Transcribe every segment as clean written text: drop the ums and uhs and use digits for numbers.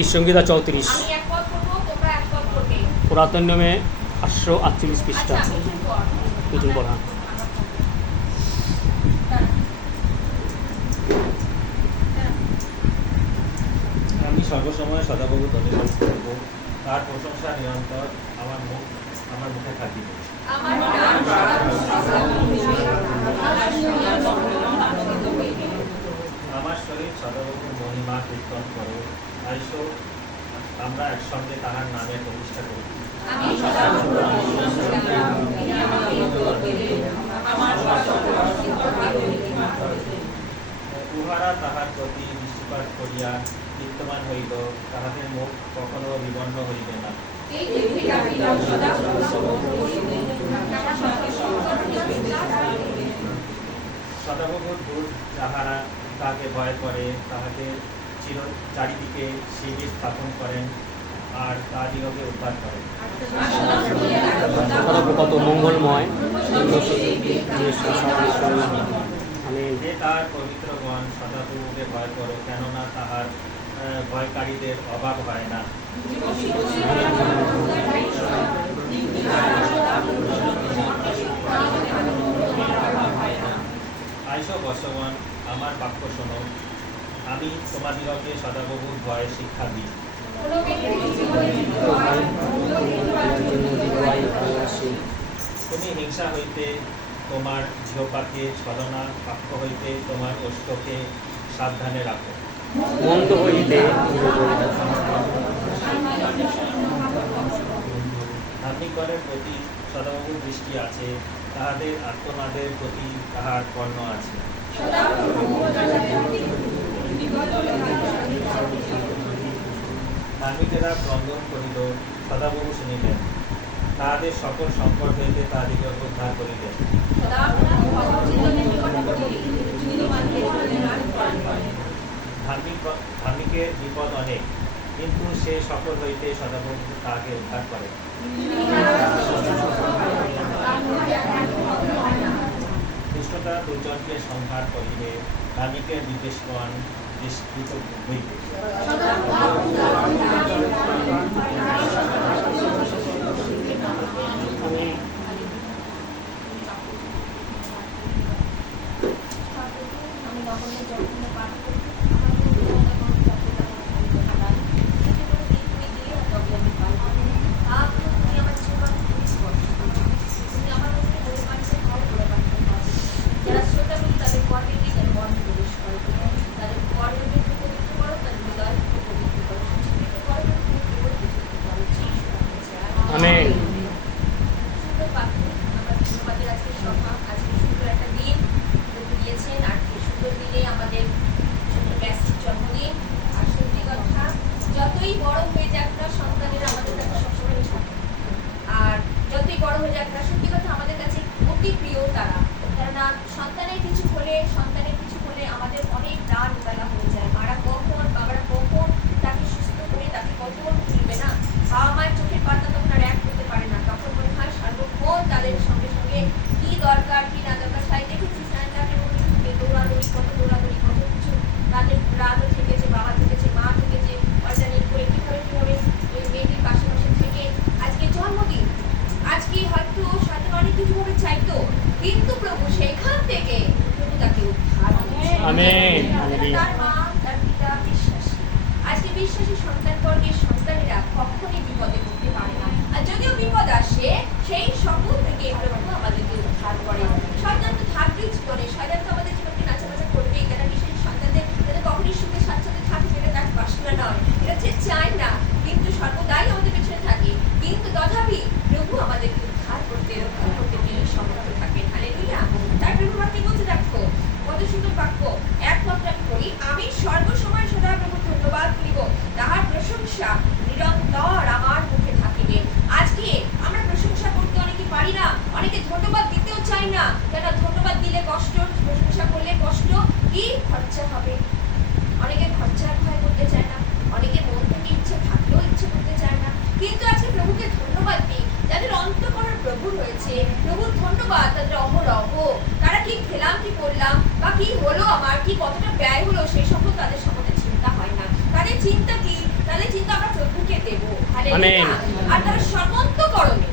গীতসংহিতা 34, আমি এক পদ পড়বো, তোমরা এক পদ পড়বে। পুরাতন নিয়মে 848 পৃষ্ঠা। আচ্ছা, মিঠুন পড়। মিঠুন পড়া। আমি সর্বসময় সদাপ্রভু ধন্যবাদ করব, তার প্রশংসা নিরন্তর আমার মুখে থাকিবে। আমার নাম আমার শরীর সদাপ্রভুর মহিমা কীর্তন করো, আইসো আমরা একসঙ্গে তাহার নামে প্রতিষ্ঠা করি। আমি উহারা তাহার প্রতি দৃষ্টিপাত করিয়া কীর্তমান হইল, তাহাদের মুখ কখনো বিবর্ণ হইবে না। সদাপ্রভুর দূত যাহারা তাহাকে ভয় করে, তাহাকে চারিদিকে শিবির স্থাপন করেন আর তাদিগকে উদ্ধার করেন। সদাপ্রভু কত মঙ্গলময়। আমিন। যে তাহার পবিত্রগণ সদাপ্রভুকে ভয় করো, কেননা তাহার ভয়কারীদের অভাব হয় না। আইসো বর্ষগণ, আমার বাক্য শোনো, আমি তোমাদিগকে সদাপ্রভুর ভয়ে শিক্ষা দিই। তুমি হিংসা হইতে তোমার জিহ্বাকে ছলনা, বাক্য হইতে তোমার ওষ্ঠকে সাবধানে রাখো। মন্দ হইতে ধার্মিকগণের প্রতি সদাপ্রভুর দৃষ্টি আছে, তাহাদের আত্মনাদের প্রতি তাহার কর্ণ আছে। ধার্মিকেরা ক্রন্দন করিল, সদাপ্রভু শুনিলেন, তাহাদের সকল সংকট হইতে তাহাদিগকে উদ্ধার করিলেন। ধার্মিকের বিপদ অনেক, কিন্তু সে সকল হইতে সদাপ্রভু তাহাকে উদ্ধার করে। দুষ্টতা দুর্জনকে সংহার করিবে, ধার্মিকের বিদ্বেষগণ নিষ্কৃত হইবে। আমি নগণ্য জঘন্য পাঠ করি। যারা শ্রোতা বলি তাদের কর্মে দিয়ে যেন বন্ধ প্রবেশ করে, তাদের কর্মের মধ্যে পবিত্র করো, তাদের হৃদয় পবিত্র করো, সঞ্চিত করো, আমিন। সুন্দর বাক্য। আমরা ধন্যবাদের আজকে সভা, আজকে সুন্দর একটা দিন প্রভু দিয়েছেন, আর এই সুন্দর দিনে আমাদের ছোট্ট ব্যাসির জন্মদিন। আর সত্যি কথা, যতই বড় হয়ে যাক না সন্তানেরা আমাদের কাছে সবসময় থাকে, আর যতই বড় হয়ে যাক না সত্যি কথা আমাদের কাছে অতি প্রিয় তারা। কেননা সন্তানের কিছু হলে আমাদের অনেক রাত বেলা হয়ে যায়। বাবারা কখন তাকে সুস্থ করে তাকে কখন ফিরবে না, বাবা মায়ের চোখের পাতা তখন আর এক করতে পারে না। তখন মনে হয় সার্বক্ষণ তাদের সঙ্গে সঙ্গে কি দরকার কি না দরকার, তাই দেখেছি দৌড়াদৌড়ি, কত কিছু, রাতও থেকেছে, বাবা থেকেছে, মা থেকেছে, অল্টারনেট করে কিভাবে ওই মেয়েটির পাশে থেকে আজকে জন্মদিন। আজকে হয়তো শয়তান অনেক কিছু ভাবে চাইতো, কিন্তু প্রভু সেখান থেকে প্রভু তাকে উদ্ধার করেছেন। আমিন। তার মা তার পিতা বিশ্বাসী। আজকে বিশ্বাসী সন্তানেরা কখনই বিপদে পড়তে পারে না, আর যদিও বিপদ আসে সেই সকল থেকে প্রভু আমাদেরকে উদ্ধার করে। শয়তান তো থাকবেই জীবনে, শয়তান তো আমাদের জীবনকে নাচাবাচা করবেই, কেন বিশেষ সন্তানদের যাতে কখনই সুখে স্বাচ্ছন্দ্যে থাকে, যেটা তার বাসনা নয়, এটা যে চায় না, কিন্তু সর্বদাই আমাদের পেছনে থাকে। কিন্তু তথাপি প্রভু আমাদেরকে উদ্ধার করতে রক্ষা করতে তিনি সমর্থ থাকেন। হালেলুয়া। তার প্রভু কি বলতে দেখো, কত সুন্দর বাক্য। একমাত্র আমি করি, আমি সর্বসময় সদাপ্রভুর ধন্যবাদ করিব, তাহার প্রশংসা নিরন্তর আমার মুখে থাকিবে। আজকে আমরা প্রশংসা করতে অনেকে পারি না, অনেকে ধন্যবাদ দিতেও চাই না, কেন ধন্যবাদ দিলে কষ্ট, প্রশংসা করলে কষ্ট, কি খরচা হবে। অনেকে খরচার ভয় করতে চায় না, অনেকে মন থেকে ইচ্ছে থাকলেও ইচ্ছে করতে চায় না। কিন্তু আজকে প্রভুকে ধন্যবাদ দিই, যাদের অন্তঃকরণ প্রভু রয়েছে, প্রভুর ধন্যবাদ তাদের অহরহ। তারা কি খেলাম, কি করলাম, বা কি হলো আমার, কি কতটা ব্যয় হলো, সেই সকল তাদের সম্বন্ধে চিন্তা হয় না। তাদের চিন্তা কি, তাদের আমেন। আর তারা সর্বান্তকরণে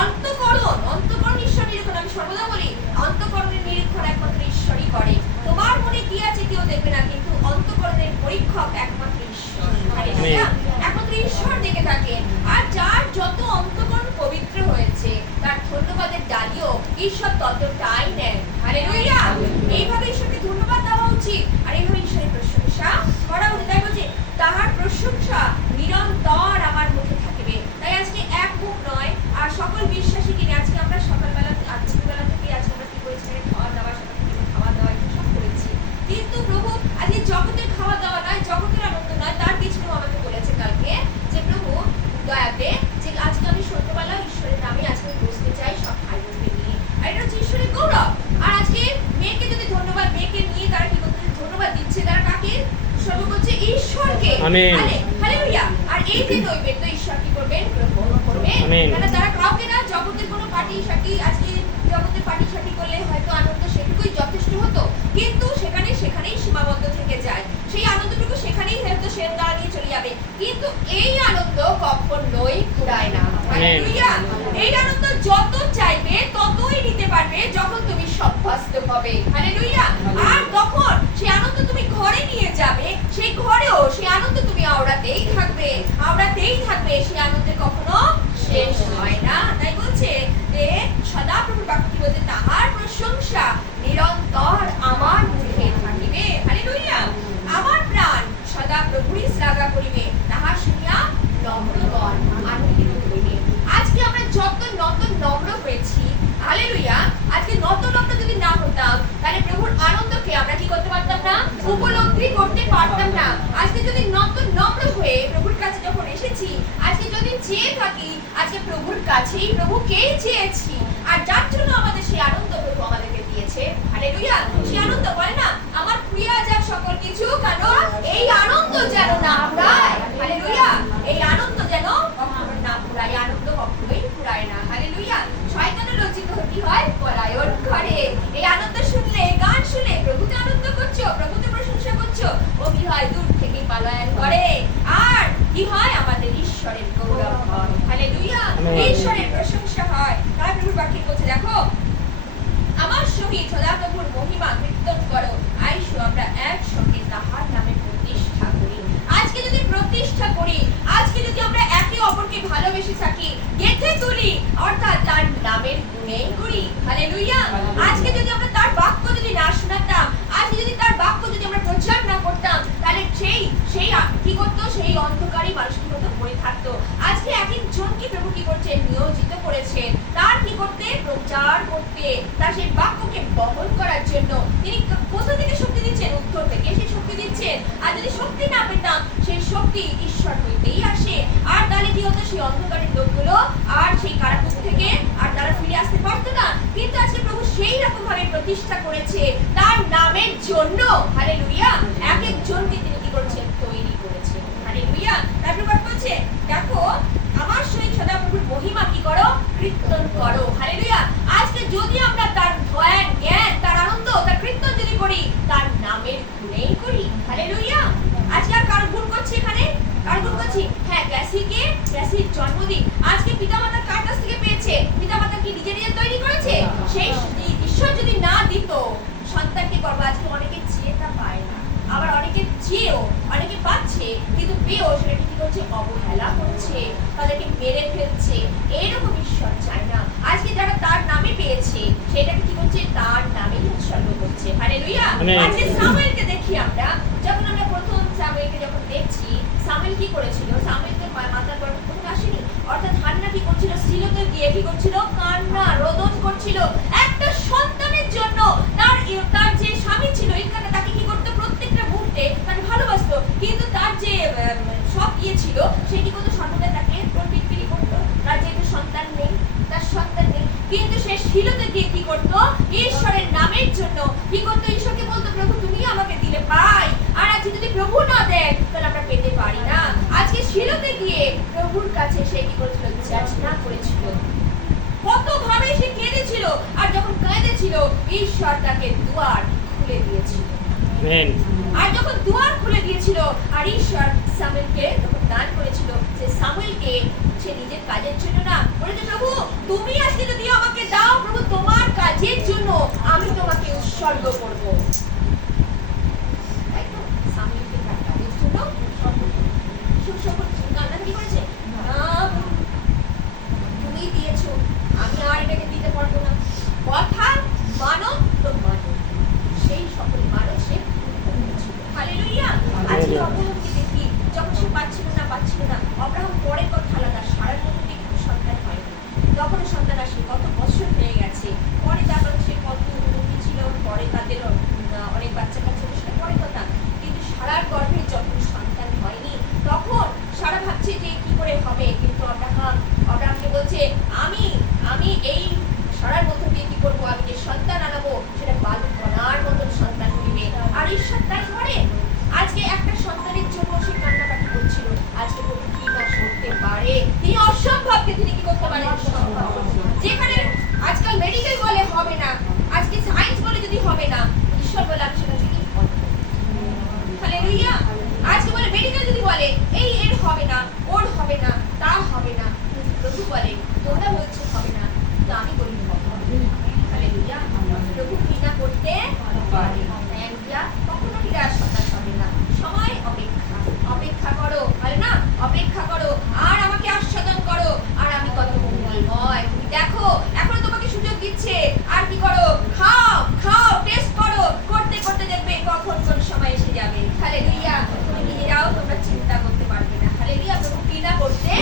অন্তকরণ ঈশ্বর নিরীক্ষণ, আমি সর্বদা বলি অন্তকরণের নিরীক্ষণ একমাত্র ঈশ্বরই করে। তোমার মনে কি আছে কেউ দেখবে না, কিন্তু অন্তকরণের পরীক্ষক একমাত্র ঈশ্বর। হালেলুয়া। একমাত্র ঈশ্বর দেখে থাকেন। আর যার যত অন্তকরণ পবিত্র হয়েছে তার ধন্যবাদের ডালিও ঈশ্বর ততটাই নেন। হালেলুয়া। এইভাবে ঈশ্বরকে ধন্যবাদ দেওয়া উচিত, আর এইভাবে ঈশ্বরের প্রশংসা করা উচিত। তাই বলছে তাহার প্রশংসা নিরন্তর আমার মুখে থাকিবে। তাই আজকে এক মুখ নয়, আর সকল বিশ্বাসীকে নিয়ে আজকে আমরা সকালবেলা আজকেবেলা থেকে আজকে আমরা কি করেছি, খাওয়া দাওয়া, সকাল থেকে খাওয়া দাওয়া সব করেছি, কিন্তু প্রভু আজকে জগতের খাওয়া দাওয়া নয়, জগতের আনন্দ নয়, তার পিছনেও আমাকে বলেছে কালকে যে প্রভু দয়াতে যে আজকে আমি সন্ধ্যাবেলা ঈশ্বরের নামে আজকে বসতে চাই সব ভাই বোনকে নিয়ে, আর এটা হচ্ছে ঈশ্বরের গৌরব। আর আজকে মেয়েকে যদি ধন্যবাদ, মেয়েকে নিয়ে তারা কি করতে ধন্যবাদ দিচ্ছে, তারা কাকে সর্ব করছে? ঈশ্বরকে। আমেন। হালেলুয়া। আর এই যে নৈবেদ্য ঈশ্বর কি করবেন? গ্রহণ করবেন। আমেন। কারণ তারা কাউকে না জগতের কোনো পার্টি সার্টি, আজকে জগতের পার্টি সার্টি করলে হয়তো আনন্দ সেটুকুই যথেষ্ট হতো, কিন্তু সেখানেই সীমাবদ্ধ থেকে যায়। সেই আনন্দটুকু সেখানেই হয়তো সে তারা নিয়ে চলে যাবে, কিন্তু এই আনন্দ কখনোই ফুরায় না। হালেলুয়া। এই আনন্দ যত চাইবে ততই নিতে পারবে যখন তুমি সভ্যস্ত হবে। হালেলুয়া। আর তখন সেই আনন্দ তুমি ঘরে নিয়ে যাবে, সেই ঘরেও সেই আনন্দ তুমি আওড়াতেই থাকবে, সেই আনন্দের কখনো শেষ হয় না। তাই বলছে যে সদাপ্রভুর বাক্য কি বলছে, তাহার প্রশংসা নিরন্তর আমার মুখে থাকিবে। হালেলুয়া। আমার প্রাণ সদাপ্রভুরই শ্লাঘা করিবে, তাহা শুনিয়া নম্রগণ আনন্দিত হইবে। আজকে আমরা যত নম্র হয়েছি, হালেলুয়া, আজকে নম্র যদি না হতাম তাহলে প্রভুর আনন্দকে আমরা কি করতে পারতাম না, উপলব্ধি করতে পারতাম না। আজকে যদি নম্র হয়ে প্রভুর কাছে যখন এসেছি, আজকে যদি চেয়ে থাকি, আজকে প্রভুর কাছেই প্রভুকেই চেয়েছি, আর যার জন্য আমাদের সেই আনন্দ প্রভু আমাদেরকে দিয়েছে। হালেলুয়া। সেই আনন্দ বলে না আমার প্রিয়া যাক সকল কিছু, কারণ এই আনন্দ যেন না ফুরায়। হালেলুয়া। এই আনন্দ যেন কখনো না ফুরায়, আনন্দ কখনোই ফুরায় না। হালেলুয়া। শয়তানের লজ্জিত হতে হয় পরায়ণ ঘরে। এই আনন্দ শুনলে, গান শুনে প্রভুতে আনন্দ করছো, প্রভুতে প্রশংসা করছো, ও কি হয় দূর থেকে পলায়ন করে। আর কি হয়? আমাদের ঈশ্বরের গৌরব হয়। হালেলুয়া। ঈশ্বরের প্রশংসা হয়। তাই প্রভুর বাক্যে বলছে দেখো, আমার সহিত সদাপ্রভুর মহিমা কীর্তন করো, আইসো আমরা একসঙ্গে তাহার নামে প্রতিষ্ঠা করি। আজকে যদি প্রতিষ্ঠা করি, আজকে যদি আমরা একে অপরকে ভালোবেসে থাকি, গেঁথে তুলি, অর্থাৎ তার নামের গুণেই করি। হালেলুয়া। আজকে যদি আমরা তার বাক্য যদি না শোনাতাম, আজকে যদি তার বাক্য যদি আমরা প্রচার না করতাম, তাহলে সেই কি করতো? সেই অন্ধকারী মানুষ কি করতো? পড়ে থাকতো। আজকে এক একজনকে প্রভু কি করছেন? নিয়োজিত করেছেন তার কি করতে? প্রচার করতে, তার সেই বাক্যকে বহন করার জন্য। তিনি কোথা থেকে শক্তি দিচ্ছেন? উত্তর থেকে সেই শক্তি দিচ্ছেন। আর যদি শক্তি না পেতাম, সেই শক্তি ঈশ্বর হইতেই আসে। আর তাহলে কি হতো? সেই অন্ধকারের লোকগুলো আর সেই কারাগার থেকে আর তারা ফিরে আসতে পারতো না। কিন্তু আজকে প্রভু সেই রকম ভাবে প্রতিষ্ঠা করেছে তার নামের জন্য। হালেলুয়া। এক একজনকে তিনি কি করছেন? তৈরি করেছেন। হালেলুয়া। তারপর বলছে দেখো, আমার সহিত সদাপ্রভুর মহিমা কি করো? কীর্তন করো। হালেলুয়া। আজকে যদি আমরা তার ধ্যান, জ্ঞান, তার আনন্দ, তার কীর্তন যদি করি, তার নামের গুণেই করি। হালেলুয়া। আজকে আর কার গুণ করছি এখানে? কার গুণ করছি? হ্যাঁ, ক্যাসির জন্মদিন আজকে পিতামাতা কার কাছ থেকে পেয়েছে? পিতামাতা কি নিজে তৈরি করেছে? সেই ঈশ্বর যদি না দিত সন্তানকে গর্ব, আজকে অনেকে চেয়ে তা পায় না, আবার অনেকে চেয়েও অনেকে পাচ্ছে, কিন্তু পেয়েও সেটাকে কি করছে? অবহেলা করছে, তাদেরকে মেরে ফেলছে। এইরকম ঈশ্বর চায় না। আজকে যারা তার নামে পেয়েছে সেটাকে কি করছে? তার নামেই উৎসর্গ করছে। হালেলুয়া। আজকে সামুয়েলকে দেখি আমরা, যখন আমরা প্রথম সামুয়েলকে যখন দেখছি, সামুয়েল কি করেছিল? সামুয়েলকে মাতার গর্ভে প্রথম আসেনি, অর্থাৎ হান্না কি করছিল? শিলোতে গিয়ে কি করছিল? কান্না রোদন করছিল একটা সন্তানের জন্য। তার যে স্বামী ছিল এখানে, তাকে কি করতো? প্রত্যেকটা মুহূর্তে তাকে ভালোবাসতো, কিন্তু তার যে সব ছিল সে কি করতো? সন্তানটা তাকে প্রতিক্রিয়া করতো। তার যেহেতু সন্তান নেই, তার সন্তান নেই, কিন্তু সে শিলোতে গিয়ে কি করতো? ঈশ্বরের নামের জন্য কি করতো? ঈশ্বরকে বলতো প্রভু তুমি আমাকে দিলে পাই, আর আজকে যদি প্রভু না দেন তাহলে আমরা পেতে পারি না। আজকে শিলোতে গিয়ে প্রভুর কাছে সে কি করেছিল? যাচনা করেছিল, কত ভাবে সে কেঁদেছিল, আর যখন কেঁদেছিল ঈশ্বর তাকে দুয়ার খুলে দিয়েছিল। আর যখন দুয়ার খুলে দিয়েছিল আর ঈশ্বর সামুয়েলকে যখন দান করেছিল, সে সামুয়েলকে নিজের কাজের জন্য না, বলেছে প্রভু তুমি আজকে যদি আমাকে দাও প্রভু তোমার কাজের জন্য আমি তোমাকে উৎসর্গ করব। তাই তো স্বামীকে তার কাজের জন্য উৎসর্গ করবে। সুসফল কান্না কি করেছে, না তুমি দিয়েছো আমি আর এটাকে দিতে পারবো না, কথা মানো তো মানো। সেই সকল মানুষ সে হালেলুয়া। আজকে অব্রাহামকে দেখি যখন সে পাচ্ছিল না অব্রাহাম পরের কথা আলাদা, সারার মধ্যে কিন্তু সন্তান হয়নি, তখনও সন্তান আসে, কত বছর হয়ে গেছে, পরে তারপর সে কত উন্নতি ছিল, পরে তাদের অনেক বাচ্চা কাচ্চা সেটা পরে কথা, কিন্তু সারার গর্ভে যখন সন্তান হয়নি তখন সারা ভাবছে যে কি করে হবে, কিন্তু অব্রাহামকে বলছে আমি এই সারার মধ্যে দিয়ে কি করবো, আমি যে সন্তান আনাবো সেটা বালুকণার মতন সন্তান হইবে। আর ঈশ্বর তাই করে। আজকে একটা সন্তানের জন্য সে কান্নাকাটি করছিল, আজকে প্রভু কি না করতে পারে, তিনি অসম্ভবকে তিনি কি করতে পারেন, সম্ভব। যেখানে আজকাল মেডিকেল বলে হবে না, আজকে সায়েন্স বলে যদি হবে না, ঈশ্বর বলে আমি সেটা থেকে হালেলুয়া। আজকে বলে মেডিকেল যদি বলে এই এর হবে না, ওর হবে না, তা হবে না, কিন্তু প্রভু বলে তোমরা বলছো হবে না, তো আমি বলি হবে। হালেলুয়া। প্রভু কি না করতে পারে, হালেলুয়া। কখনো নিরাশ হতাশ হবে না, সময় অপেক্ষা করো, বলে না অপেক্ষা করো আর আমাকে আস্বাদন করো, আর আমি কত মঙ্গলময়। তুমি দেখো এখন তোমাকে সুযোগ দিচ্ছে, আর কি করো, খাও টেস্ট করো, করতে করতে দেখবে কখন কোন সময় এসে যাবে। হালেলুয়া। তুমি নিজেরাও তোমরা চিন্তা করতে পারবে না। হালেলুয়া। প্রভু কি না করতে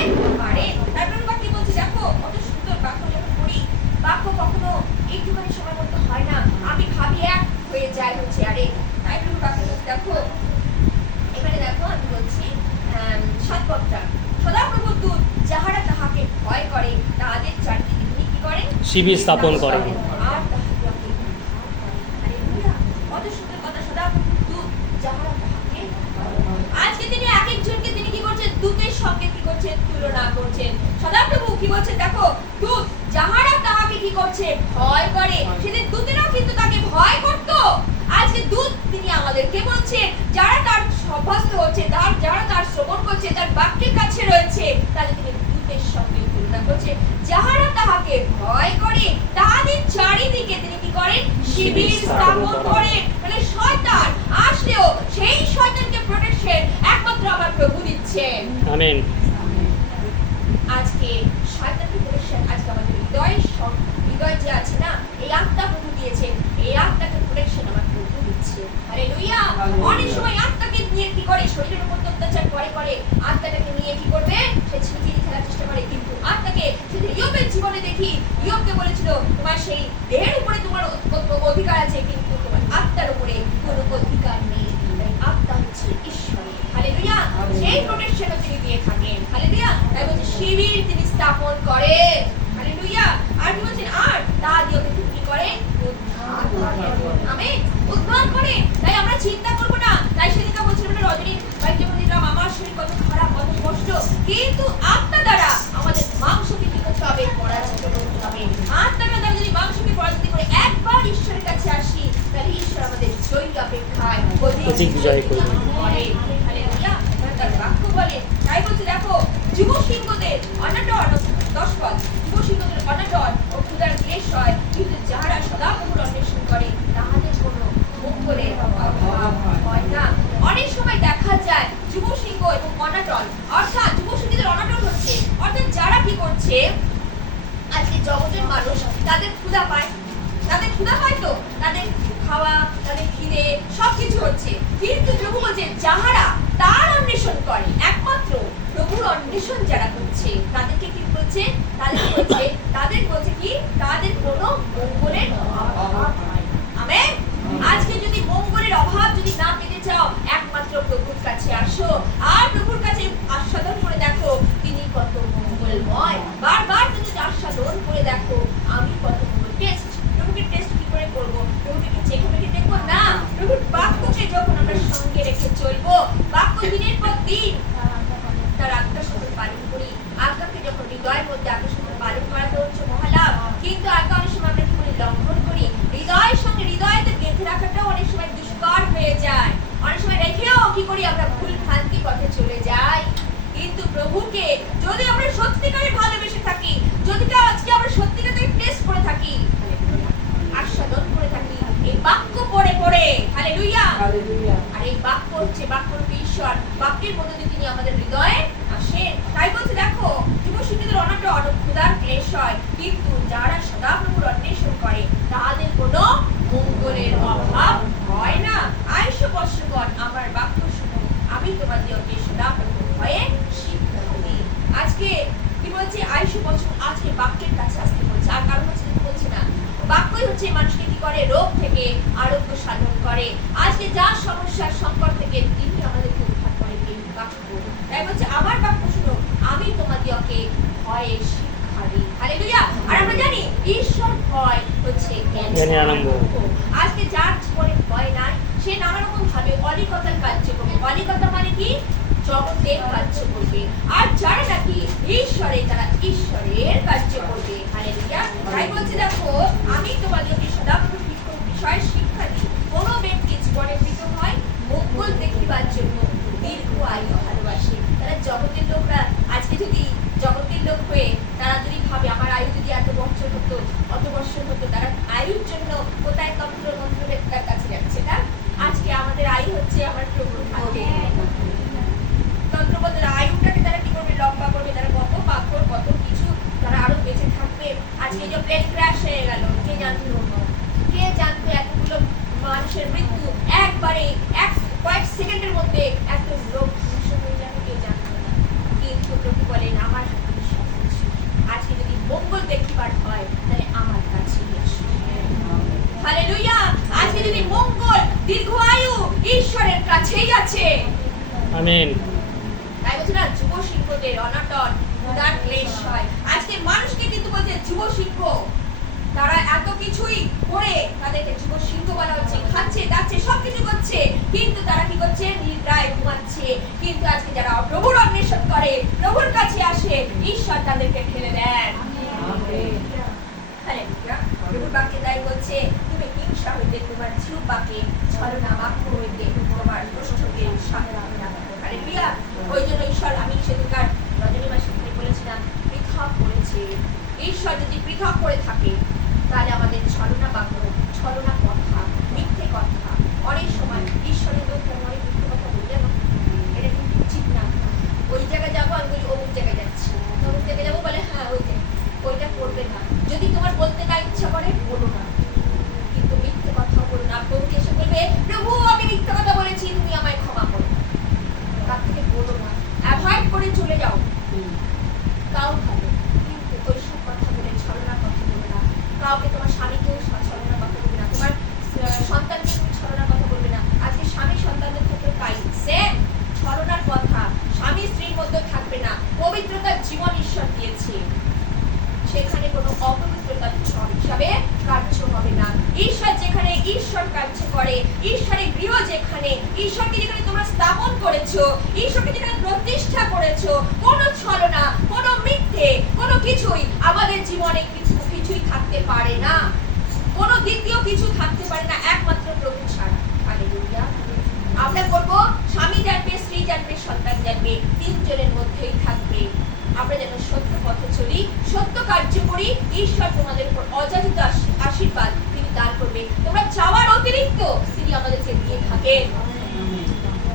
পারে। তারপরে বাকি বলছে দেখো কত সুন্দর বাক্য যখন পড়ি, বাক্য কখনো একটুখানি সময় মতো হয় না, আমি ভাবি এক হয়ে যায় হচ্ছে আরে, তাই প্রভু বাক্য দেখো এখানে দেখো আমি বলছি 7 পদটা, সদাপ্রভুর দূত যাহারা তাহাকে ভয় করে তাহাদের চারদিকে তিনি কি করেন, শিবির স্থাপন করেন। আর তাহাকে হালেলুয়া। কত সুন্দর কথা, সদাপ্রভুর দূত যাহারা তাহাকে ভয় করে। আজকে তিনি এক একজনকে তিনি কি করছেন, দূতের সঙ্গে কি করছেন, তুলনা করছেন। সদাপ্রভু কি বলছেন দেখো, দূত যাহারা তাহাকে কি করছে, ভয় করে। সেদিন দূতেরাও কিন্তু তাকে ভয় করত, আজকে দূত তিনি আমাদেরকে বলছে যারা তার অভ্যস্ত হচ্ছে, যারা তার শ্রবণ করছে, তার বাক্যের কাছে রয়েছে, তাদের তিনি দূতের সঙ্গে তুলনা করছে। যাহারা তাহাকে ভয় করে তাদের চারিদিকে তিনি কি করেন, শিবির স্থাপন করেন। মানে শয়তান আসলেও সেই শয়তানকে প্রোটেকশন একমাত্র আমার প্রভু দিচ্ছেন। আমেন। আজকে শয়তানকে প্রোটেকশন আজকে আমাদের হৃদয় যে আছে না, এই আত্মা প্রভু দিয়েছেন, এই আত্মাকে প্রোটেকশন আমার প্রভু দিচ্ছে। হালেলুয়া। অনেক সময় আত্মাকে নিয়ে কি করে, শরীরের উপর অত্যাচার করে আত্মাটাকে নিয়ে কি করবে, সে ছিনিয়ে খেলার চেষ্টা করে, কিন্তু আত্মাকে সেটা ইয়োবের জীবনে দেখি, ইয়োবকে বলেছিল তোমার সেই দেহের উপরে তোমার অধিকার আছে, কিন্তু তোমার আত্মার উপরে কোনো অধিকার নেই। তাই আত্মা হচ্ছে ঈশ্বর। হালেলুয়া। সেই প্রোটেকশন তিনি দিয়ে থাকেন। হালেলুয়া। তাই বলছে শিবির তিনি স্থাপন করেন। হালেলুয়া। আর কি বলছেন, আর তাহাদিওকে তিনি কি করেন, উদ্ধার করেন। আমেন। উদ্ধার করেন। তাই আমরা চিন্তা করব না। তাই সেদিনকে বলছিলাম না রজনী ভাই যখন দিলাম আমার শরীর কত খারাপ, কত কষ্ট, কিন্তু আত্মা দ্বারা আমাদের মাংসকে কি করতে হবে, পরাজিত করতে হবে। আত্মার দ্বারা যদি মাংসকে পরাজিত করে একবার ঈশ্বরের কাছে আসি, তাহলে ঈশ্বর আমাদের জয়ী অপেক্ষায় অধিক জয় করবেন। হালেলুয়া। তার বাক্য বলে, তাই বলছে দেখো যুব সিংহদের অনাটন, 10 পদ, যুব সিংহদের অনাটন ও ক্ষুধার ক্লেশ হয়, কিন্তু যাহারা সদাপ্রভুর অন্বেষণ করে তাহাদের কোনো মঙ্গলের অভাব হয় না। অনেক সময় দেখা যায় যুব সিংহ এবং অনাটন, অর্থাৎ যুব সিংহদের অনাটন হচ্ছে অর্থাৎ যারা কি করছে, আজকে জগতের মানুষ তাদের ক্ষুধা পায়, তো তাদের খাওয়া, তাদের খিদে সবকিছু হচ্ছে, কিন্তু প্রভু বলছে যাহারা তার অন্বেষণ করে, একমাত্র প্রভুর অন্বেষণ যারা করছে তাদেরকে কি বলছে, তাদের বলছে কি, তাদের কোনো মঙ্গলের অভাব হয় না। আমেন। আজকে যদি মঙ্গলের অভাব যদি না পেতে চাও, একমাত্র প্রভুর কাছে আসো, আর প্রভুর কাছে আস্বাদন করে দেখো তিনি কত মঙ্গলময়। বারবার তুমি আস্বাদন করে দেখো আমি কত মঙ্গল। প্রভুকে টেস্ট কি করে করবো, প্রভুকে চেখে মেখে দেখবো না, প্রভুর বাক্যকে যখন আমরা সঙ্গে রেখে চলবো, বাক্য দিনের পর দিন তার আজ্ঞা সঙ্গে পালন করি, আজ্ঞাকে যখন হৃদয়ের মধ্যে আজ্ঞা সঙ্গে পালন করাতে হচ্ছে মহালাভ, কিন্তু আজ্ঞা অনেক সময় আমরা কি করি, লঙ্ঘন করি। হৃদয়ের সঙ্গে হৃদয়তে গেঁথে রাখাটাও অনেক সময় দুষ্কর হয়ে যায়, অনেক সময় রেখেও কি করি আমরা ভুল ভ্রান্তি পথে চলে যাই। কিন্তু প্রভুকে যদি আমরা সত্যিকারে ভালোবেসে থাকি, যদি আজকে আমরা সত্যিকারে টেস্ট করে থাকি, আস্বাদন করে থাকি এই বাক্য পড়ে পড়ে, হালেলুয়া। আর এই বাক্য হচ্ছে বাক্যরূপী ঈশ্বর, বাক্যের মধ্যে দিয়ে তিনি আমাদের হৃদয়ে আসেন। তাই বলছে দেখো, যুবশিশুদের অনেকটা ক্ষুধার ক্লেশ হয়, কিন্তু যারা সদাপ্রভুর অন্বেষণ করে তাদের কোনো মঙ্গলের অভাব হয় না। আইসো বর্ষগণ, আমার বাক্য শুনো, আমি তোমাদেরকে সদাপ্রভুর ভয়ে শিক্ষা দিই। আজকে কি বলছে? আইসো বর্ষগণ, আজকে বাক্যের কাছে আসতে বলছে। আর কারণ হচ্ছে বলছে না, বাক্যই হচ্ছে মানুষকে কি করে? রোগ থেকে আরোগ্য সাধন করে। আজকে যা সমস্যার সংকট থেকে তিনি আমাদেরকে উদ্ধার করে এই বাক্য। তাই বলছে আমার বাক্য শুনো, আমি তোমাদেরকে ভয়ে শিক্ষা দিই। হালেলুয়া। আর আমরা জানি ঈশ্বর ভয় হচ্ছে জ্ঞানের আরম্ভ। আজকে যার জীবনে ভয় নাই, সে নানা রকম ভাবে অলিকতার কার্য করবে। অলিকতা মানে কি? জগতের কার্য করবে। আর যারা নাকি ঈশ্বরে, তারা ঈশ্বরের কার্য করবে। হালেলুয়া। তাই বলছে দেখো, আমি তোমাদেরকে সদাপ্রভুর বিষয়ে শিক্ষা দিই। কোনো ব্যক্তি জীবনে মৃত হয় মঙ্গল দেখিবার জন্য দীর্ঘ আয়ু ভালোবাসে। তারা জগতের লোকরা আজকে যদি জগতের লোক হয়ে তারা যদি ভাবে আমার আয়ু যদি এত বছর হতো, অত বছর হতো, তারা আয়ুর জন্য কোথায় তন্ত্র মন্ত্রবেত্তার কাছে যাচ্ছে না? আজকে আমাদের আয়ু হচ্ছে আমার প্রভুর হাতে। তন্ত্রবদের আয়ুটাকে তারা কি করবে? লম্বা করবে। তারা কত পাথর, কত কিছু তারা আরো বেঁচে থাকবে। আজকে যে প্লেন ক্র্যাশ হয়ে গেল, কে জানতো? কে জানতো এতগুলো মানুষের মৃত্যু একবারে কয়েক সেকেন্ডের মধ্যে এত লোক ধ্বংস হয়ে যাবে? কে জানতো না। কিন্তু প্রভু বলেন আমার হাতে বিশ্বাস আছে। আজকে যদি মঙ্গল দেখিবার হয় তাহলে আমার কাছে এসো। হালেলুয়া। আজকে যদি মঙ্গল, দীর্ঘ আয়ু ঈশ্বরের কাছেই আছে। আমিন। তাই বলছে না, যুব শিক্ষকদের অনাটন ক্ষুধার ক্লেশ হয়। আজকে মানুষকে কিন্তু বলছে যুব শিক্ষক, তারা এত কিছুই করে তাদেরকে যুব শিক্ষক বলা হচ্ছে, খাচ্ছে দাচ্ছে সবকিছু করছে, কিন্তু তারা কি করছে? নিদ্রায় ঘুমাচ্ছে। কিন্তু আজকে যারা প্রভুর অন্বেষণ করে, প্রভুর কাছে আসে, ঈশ্বর তাদেরকে ঠেলে দেন। প্রভুর বাক্যে তাই বলছে, তুমি হিংসা হইতে তোমার জিহ্বাকে, ছলনা বাক্য হইতে তোমার ওষ্ঠকে সাবধান রাখো। হালেলুয়া। ওই জন্য ঈশ্বর, আমি সেদিনকার রজনীমা সেদিন বলেছিলাম, পৃথক করেছে। ঈশ্বর যদি পৃথক করে থাকে তাহলে আমাদের ছলনা বাক্য, ছলনা কথা, মিথ্যে কথা, অনেক সময় ঈশ্বরের লোক অনেক মিথ্যে কথা বলতে না, এটা কিন্তু উচিত না। ওই জায়গায় যাবো, আমি বলি অমুক জায়গায় যাচ্ছি, অমুক জায়গায় যাবো, বলে হ্যাঁ ওইটা করবে না। যদি তোমার বলতে না ইচ্ছা করে বলো না, কিন্তু মিথ্যে কথা বলো না। প্রভুকে এসে বলবে, প্রভু আমি মিথ্যে কথা বলেছি, তুমি আমায় ক্ষমা করো। তার থেকে বলো না, অ্যাভয়েড করে চলে যাও, তাও ভালো। কিন্তু ওইসব কথা বলে ছলনা কথা বলবে না। কাউকে, তোমার স্বামীকেও ছলনা কথা বলবে না, তোমার সন্তানকে ছলনা কথা বলবে না। আজকে স্বামী সন্তানদের ক্ষেত্রে তাই সেম ছলনার কথা স্বামী স্ত্রীর মধ্যে থাকবে না। পবিত্রতার জীবন ঈশ্বর দিয়েছে, সেখানে কোনো অপবিত্রতার হিসাবে কার্য হবে না। ঈশ্বর যেখানে ঈশ্বর কার্য করে, ঈশ্বরের গৃহ যেখানে, ঈশ্বরকে যেখানে তোমরা স্থাপন করেছো, ঈশ্বরকে যেখানে প্রতিষ্ঠা করেছো, কোনো ছলনা, কোনো মিথ্যে, কোনো কিছুই আমাদের জীবনে কিছুই থাকতে পারে না। কোনো দ্বিতীয় কিছু থাকতে পারে না, একমাত্র প্রভু ছাড়া। হালেলুয়া। আমরা করবো, স্বামী জানবে, স্ত্রী জানবে, সন্তান জানবে, তিনজনের মধ্যেই থাকবে। আমরা যেন সত্য পথে চলি, সত্য কার্য করি, ঈশ্বর তোমাদের উপর অযাচিত আশীর্বাদ তিনি দান করবে। তোমরা চাওয়ার অতিরিক্ত তিনি আমাদেরকে দিয়ে থাকেন।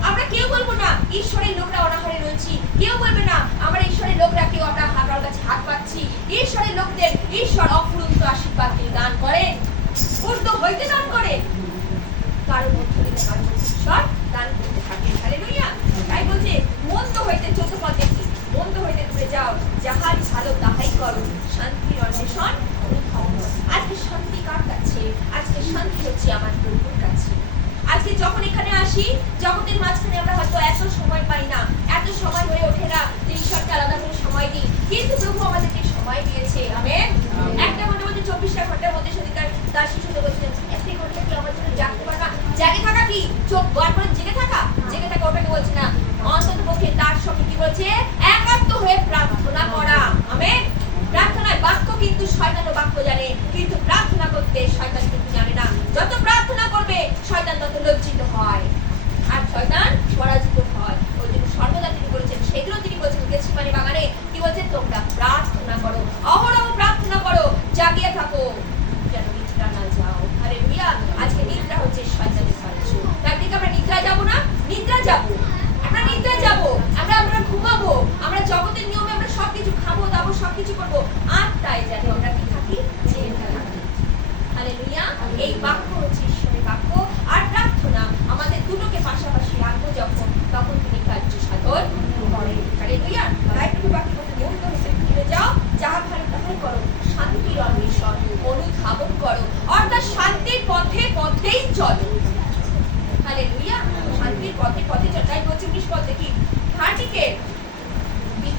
আমরা কেউ বলবো না ঈশ্বরের লোকরা অনাহারে রয়েছি, কেউ বলবে না আমরা ঈশ্বরের লোকরা কেউ আমরা হাঁটার কাছে হাত পাচ্ছি। ঈশ্বরের লোকদের ঈশ্বর অফুরন্ত আশীর্বাদ তিনি দান করেন, ঊর্ধ্ব হইতে দান করেন, কারো মধ্য থেকে কারো ঈশ্বর দান করতে থাকেন। হালেলুয়া। তাই বলছে মন্দ হইতে, চোদ্দ পদ দেখি, মন্দ হইতে দূরে যাও, যাহার ভালো তাহাই করো, শান্তির অন্বেষণ অনুভব। আজকে শান্তি কার কাছে? আজকে শান্তি হচ্ছে আমার প্রভুর কাছে। আজকে যখন এখানে আসি, জগতের মাঝখানে আমরা হয়তো এত সময় পাই না, এত সময় হয়ে ওঠে না যে ঈশ্বরকে আলাদা করে সময় দিই, কিন্তু প্রভু আমাদেরকে সময় দিয়েছে। আমেন। একটা মধ্যে 24টা ঘন্টার মধ্যে সত্যিকার তার শিশুদের বলছিলেন, একটি ঘন্টা কি আমার জন্য জাগতে পারবা? জাগে থাকা কি? চোখ বার করে জেগে থাকা? জেগে থাকা ওটাকে বলছে না, অন্তত পক্ষে তার সঙ্গে কি বলছে? একাত্ম হয়ে প্রার্থনা করা। আমেন। প্রার্থনায় বাক্য কিন্তু শয়তান বাক্য জানে, কিন্তু প্রার্থনা করতে শয়তান কিন্তু জানে না। যত প্রার্থনা করবে শয়তান তত লজ্জিত হয়, আর শয়তান পরাজিত হয়। ওই জন্য সর্বদা তিনি বলেছেন, সেগুলো তিনি বলছেন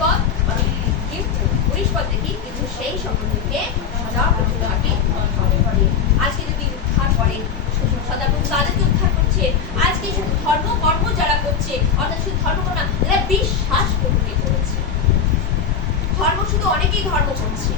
পদ আমি কিন্তু 19 পদ দেখি, কিন্তু সেই সম্পর্কে সদাপ্রভু তাকে উদ্ধার করে। আজকে যদি উদ্ধার করেন, সদাপ্রভু তাদেরকে উদ্ধার করছে। আজকে শুধু ধর্ম কর্ম যারা করছে, অর্থাৎ শুধু ধর্ম কর্ম না, যারা বিশ্বাস গ্রহণে করেছে। ধর্ম শুধু অনেকেই ধর্ম করছে,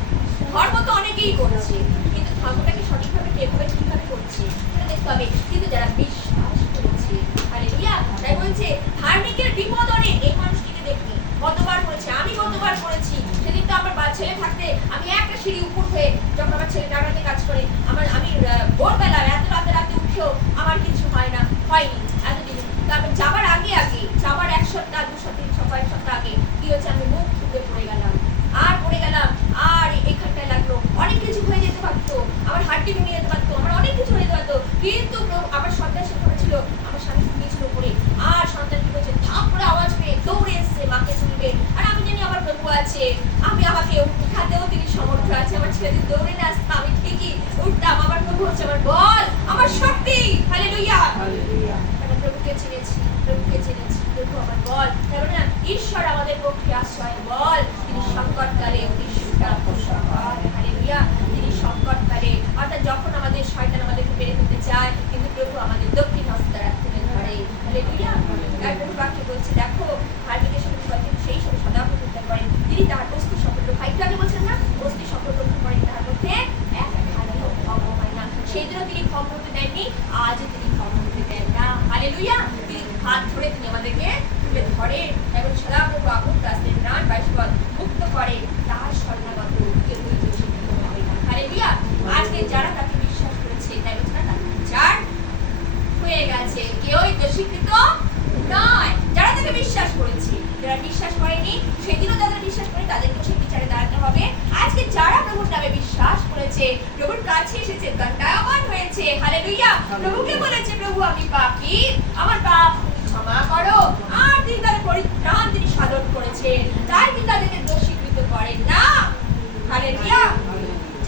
ধর্ম তো অনেকেই করছে, কিন্তু ধর্মটাকে সঠিকভাবে কিভাবে করছে সেটা দেখতে হবে। কিন্তু যারা বিশ্বাস করেছে, হালেলুয়া, তাই বলছে ধার্মিকের বিপদ অনেক। এই মানুষটিকে দেখি কতবার করেছে, আমি কতবার করেছি। সেদিন তো আমার ছেলে থাকতে আমি একটা সিঁড়ি উপর হয়ে, যখন আমার ছেলে ডাটাতে কাজ করে, আমি ভোরবেলা এত রাতে উঠেও আমার কিছু হয়নি এতদিন। তারপর যাবার আগে যাবার 1 সপ্তাহ 2 সপ্তাহ 3 সপ্তাহ 1 সপ্তাহ আগে কি হচ্ছে, আমি মুখ ধুতে পড়ে গেলাম, আর এখানটায় লাগলো। অনেক কিছু হয়ে যেতে পারতো, আমার হাড্ডি ভেঙে যেতে পারতো, আমার অনেক কিছু হয়ে যেতে পারতো, কিন্তু আমার সন্তান সেখানে ছিল, আমার স্বামী ঘুমিয়েছিল উপরে, আর সন্তান কি করেছে, ধাপ করে আওয়াজ পেয়ে দৌড়ে এসছে মাকে তুলবে। আর আমি জানি আমার প্রভু আছে, আমাকে উঠাতেও তিনি সমর্থ আছে। আমার ছেলেদের দৌড়ে না আসতাম, আমি ঠিকই উঠতাম। আমার প্রভু হচ্ছে আমার বল, আমার শক্তি। হালেলুয়া, আমি প্রভুকে চিনেছি, প্রভু আমার বল। তারপরে না, ঈশ্বর আমাদের পক্ষে আশ্রয় বল। তিনি সংকটকালে হালেলুয়া, তিনি সংকটকালে, অর্থাৎ যখন আমাদের শয়তান আমাদেরকে মেরে ফেলতে চায়, কিন্তু প্রভু আমাদের দক্ষিণ হস্ত দ্বারা তুলে ধরে। হালেলুয়া, তাই প্রভু বাক্যে বলছে, দেখো ধার্মিকের সাথে সেই সময় সদাপ্রভু উদ্ধার করেন। তিনি তাহার বস্তু সম্পর্ক, ভাইটা আগে বলছেন না, বস্তু সম্পর্ক করেন, তাহার মধ্যে এক হানিও ভঙ্গ হয় না। সেই জন্য তিনি ভঙ্গ হতে দেননি, আজও তিনি ভঙ্গ হতে দেন না। হালেলুয়া, তিনি হাত ধরে তিনি আমাদেরকে তুলে ধরে এবং সদাপ্রভু আপন দাসদের প্রাণ 22 পদ মুক্ত করে, তার শরণাগত কেউ দোষী হবে না। হালেলুয়া, আজকে যারা তাকে বিশ্বাস করেছে, তাই বলছে না, তার বিচার হয়ে গেছে, কেউই দোষীকৃত নয়। যারা তাকে বিশ্বাস করেছে, যারা বিশ্বাস করেনি, সেদিনও যাদের বিশ্বাস করে তাদেরকে সেই বিচারে দাঁড়াতে হবে। আজকে যারা প্রভুর নামে বিশ্বাস করেছে, প্রভুর কাছে এসেছে, দণ্ডায়মান হয়েছে, হালেলুয়া, প্রভুকে বলেছে, প্রভু আমি পাপী, আমার পাপ ক্ষমা করো, আর তিনি তাদের পরিত্রাণ তিনি সাধন করেছেন, তাই তিনি তাদেরকে দোষীকৃত করেন না। হালেলুয়া,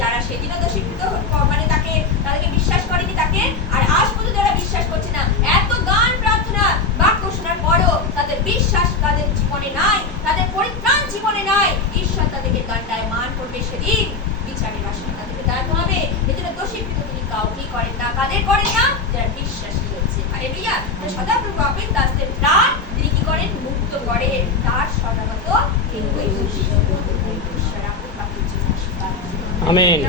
যারা সেদিনও দোষীকৃত মানে তাদেরকে বিশ্বাস করেনি তাকে, আর আজ পর্যন্ত যারা বিশ্বাস করছে না, এত গান প্রার্থনা বাক্য শোনার পরও তাদের বিশ্বাস তাদের জীবনে নাই, তাদের পরিত্রাণ জীবনে নাই, ঈশ্বর তাদেরকে দণ্ডায়মান করবে সেদিন বিচারের আসনে তাদেরকে দাঁড়াতে হবে। এজন্য দোষীকৃত তিনি কাউকেই করেন না। কাদের করেন না? যারা বিশ্বাসী হচ্ছে। হালেলুয়া, সদাপ্রভু আপন দাসদের প্রাণ তিনি কি করেন? মুক্ত করেন, তার শরণাগত কেউই দোষী নয়। ঈশ্বর আপন বাক্যের জন্য আশীর্বাদ। আমেন।